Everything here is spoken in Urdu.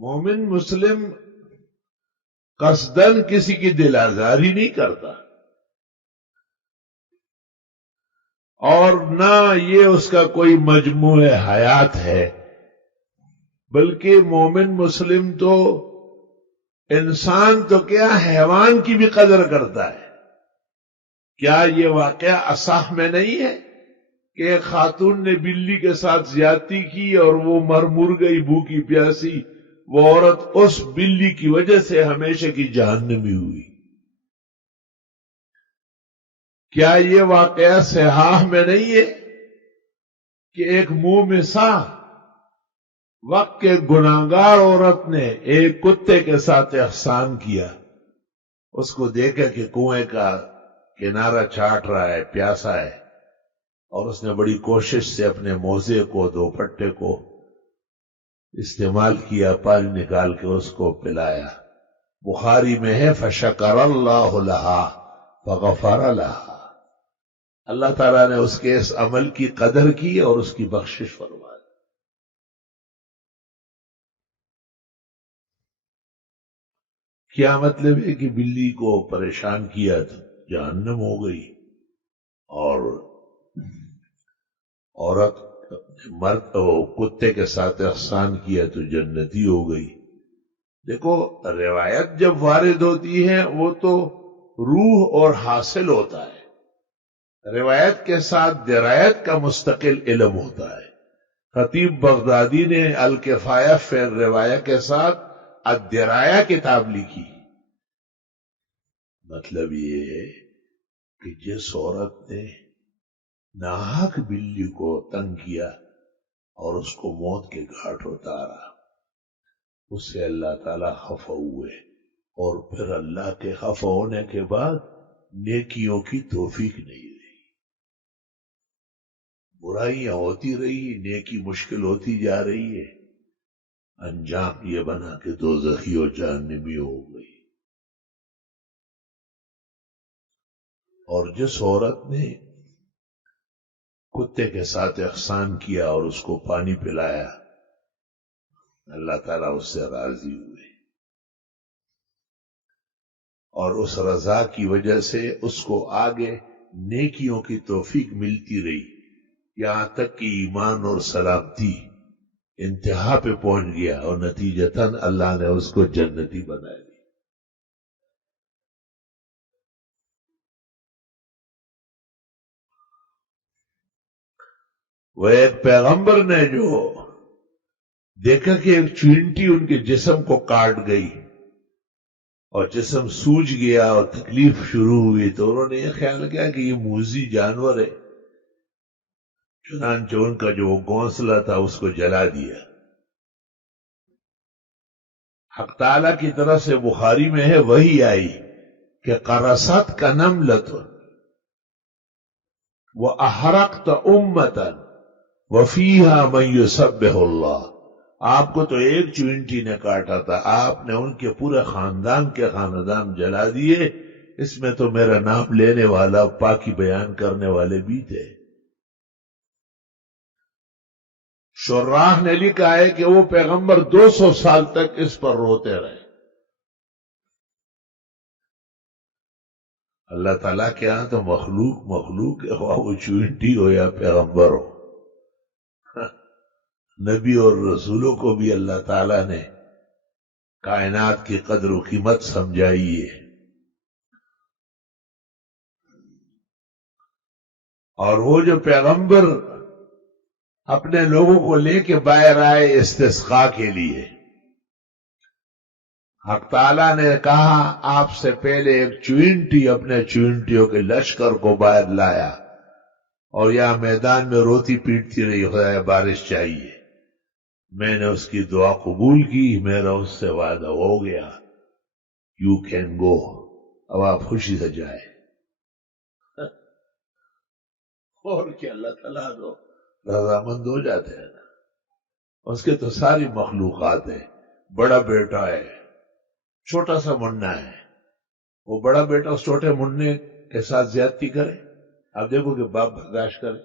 مومن مسلم قصدن کسی کی دل آزاری نہیں کرتا، اور نہ یہ اس کا کوئی مجموع حیات ہے، بلکہ مومن مسلم تو انسان تو کیا حیوان کی بھی قدر کرتا ہے۔ کیا یہ واقعہ اصح میں نہیں ہے کہ ایک خاتون نے بلی کے ساتھ زیادتی کی اور وہ مر گئی بھوکی پیاسی، وہ عورت اس بلی کی وجہ سے ہمیشہ کی جہنمی ہوئی؟ کیا یہ واقعہ صحاح میں نہیں ہے کہ ایک منہ میں سا وقت کے گناہگار عورت نے ایک کتے کے ساتھ احسان کیا، اس کو دیکھا کہ کنویں کا کنارہ چاٹ رہا ہے، پیاسا ہے، اور اس نے بڑی کوشش سے اپنے موزے کو دوپٹے کو استعمال کیا، پانی نکال کے اس کو پلایا۔ بخاری میں ہے فشکر اللہ لہا فغفر لہا، اللہ تعالیٰ نے اس کے اس عمل کی قدر کی اور اس کی بخشش فرمائی۔ کیا مطلب ہے کہ بلی کو پریشان کیا تو جہنم ہو گئی، اور عورت مرد کتے کے ساتھ احسان کیا تو جنتی ہو گئی؟ دیکھو، روایت جب وارد ہوتی ہے وہ تو روح اور حاصل ہوتا ہے، روایت کے ساتھ درایت کا مستقل علم ہوتا ہے۔ خطیب بغدادی نے الکفایہ فی الروایہ کے ساتھ الدرایہ کتاب لکھی۔ مطلب یہ ہے کہ جس عورت نے ناحق بلی کو تنگ کیا اور اس کو موت کے گھاٹ اتارا، اس سے اللہ تعالی خفا ہوئے، اور پھر اللہ کے خفا ہونے کے بعد نیکیوں کی توفیق نہیں رہی، برائیاں ہوتی رہی، نیکی مشکل ہوتی جا رہی ہے، انجام یہ بنا کہ دوزخی اور جہنمی ہو گئی۔ اور جس عورت نے کتے کے ساتھ احسان کیا اور اس کو پانی پلایا، اللہ تعالیٰ اس سے راضی ہوئے، اور اس رضا کی وجہ سے اس کو آگے نیکیوں کی توفیق ملتی رہی، یہاں تک کہ ایمان اور سلامتی انتہا پہ پہنچ گیا، اور نتیجتاً اللہ نے اس کو جنتی بنا دیا۔ وہ ایک پیغمبر نے جو دیکھا کہ ایک چینٹی ان کے جسم کو کاٹ گئی اور جسم سوج گیا اور تکلیف شروع ہوئی، تو انہوں نے یہ خیال کیا کہ یہ موذی جانور ہے، چنانچہ ان کا جو گھونسلہ تھا اس کو جلا دیا۔ حق تعالیٰ کی طرف سے بخاری میں ہے وحی آئی کہ قرصت کا نملۃ وَأَحْرَقْتَ أُمَّةً وَفِيهَا مَن يُسَبِّحُ اللَّهَ، آپ کو تو ایک چینٹی نے کاٹا تھا، آپ نے ان کے پورے خاندان کے خاندان جلا دیے، اس میں تو میرا نام لینے والا پاکی بیان کرنے والے بھی تھے۔ شراح نے لکھا ہے کہ وہ پیغمبر 200 سال تک اس پر روتے رہے۔ اللہ تعالیٰ کے ہاں تو مخلوق ہے، خواہ وہ چینٹی ہو یا پیغمبر ہو، نبی اور رسولوں کو بھی اللہ تعالیٰ نے کائنات کی قدر و قیمت سمجھائی ہے۔ اور وہ جو پیغمبر اپنے لوگوں کو لے کے باہر آئے استسقاء کے لیے، حق تعالیٰ نے کہا آپ سے پہلے ایک چینٹی اپنے چینٹیوں کے لشکر کو باہر لایا، اور یہاں میدان میں روتی پیٹتی رہی، خدا بارش چاہیے، میں نے اس کی دعا قبول کی، میرا اس سے وعدہ ہو گیا، یو کین گو، اب آپ خوشی سے جائے۔ اور کیا اللہ تعالیٰ تو رضامند ہو جاتے ہیں نا، اس کے تو ساری مخلوقات ہیں، بڑا بیٹا ہے، چھوٹا سا منڈا ہے، وہ بڑا بیٹا اس چھوٹے منڈے کے ساتھ زیادتی کرے، آپ دیکھو کہ باپ برداشت کرے؟